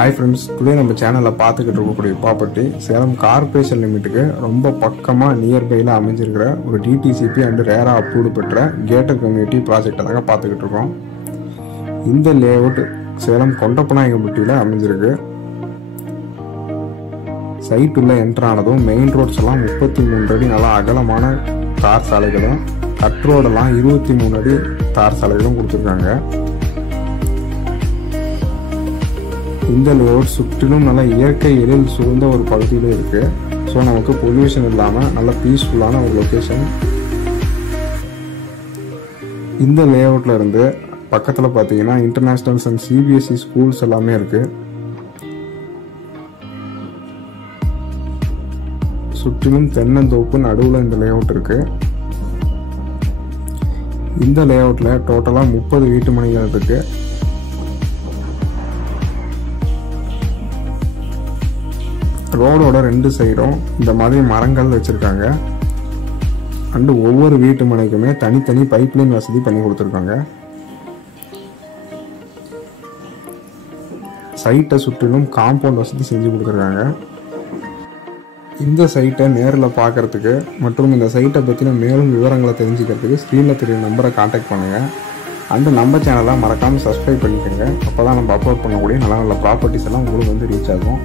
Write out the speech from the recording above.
Hi friends, today நம்ம சேனலில் பார்த்துக்கிட்டு இருக்கக்கூடிய ப்ராப்பர்ட்டி சேலம் கார்பரேஷன் லிமிட்டுக்கு ரொம்ப பக்கமாக நியர்பையில் அமைஞ்சிருக்கிற ஒரு டிடிசிபி அண்ட் ரேரா அப்ரூவ்டு பெற்ற கேட்டட் கம்யூனிட்டி ப்ராஜெக்டை தாங்க பார்த்துக்கிட்டு இருக்கோம். இந்த லேஅவுட் சேலம் கொண்டப்பநாயக்கம்பட்டியில் அமைஞ்சிருக்கு. சைட் உள்ள என்ட்ரானதும் மெயின் ரோட்ஸ் எல்லாம் 33 அடி நல்லா அகலமான தார் சாலைகளும், கட் ரோடெல்லாம் 23 அடி தார் சாலைகளும் கொடுத்துருக்காங்க. இந்த லேஅவுட் சுற்றிலும் நல்ல இயற்கை எழில் சூழ்ந்த ஒரு பகுதியில் இருக்கு. ஸோ நமக்கு பொல்யூஷன் இல்லாமல் நல்ல பீஸ்ஃபுல்லான ஒரு லொக்கேஷன். இந்த லேஅவுட்ல இருந்து பக்கத்தில் பார்த்தீங்கன்னா இன்டர்நேஷ்னல்ஸ் அண்ட் சிபிஎஸ்இ ஸ்கூல்ஸ் எல்லாமே இருக்கு. சுற்றிலும் தென்னந்தோப்பு நடுவில் இந்த லேஅவுட் இருக்கு. இந்த லேஅவுட்ல டோட்டலா 30 வீட்டு மனைகள் இருக்கு. ரோடோட 2 சைடும் இந்த மாதிரி மரங்கள் வச்சிருக்காங்க. அண்ட் ஒவ்வொரு வீட்டு மனைக்குமே தனித்தனி பைப்லைன் வசதி பண்ணி கொடுத்துருக்காங்க. சைட்டை சுற்றிலும் காம்பவுண்ட் வசதி செஞ்சு கொடுத்துருக்காங்க. இந்த சைட்டை நேரில் பார்க்கறதுக்கு மற்றும் இந்த சைட்டை பற்றின மேலும் விவரங்களை தெரிஞ்சுக்கிறதுக்கு ஸ்க்ரீனில் தெரிய நம்பரை கான்டாக்ட் பண்ணுங்கள். அண்ட் நம்ம சேனலை மறக்காமல் சப்ஸ்கிரைப் பண்ணிக்கோங்க. அப்போ தான் நம்ம அப்லோட் பண்ணக்கூடிய நல்ல நல்ல ப்ராப்பர்ட்டிஸ் எல்லாம் உங்களுக்கு ரீச் ஆகும்.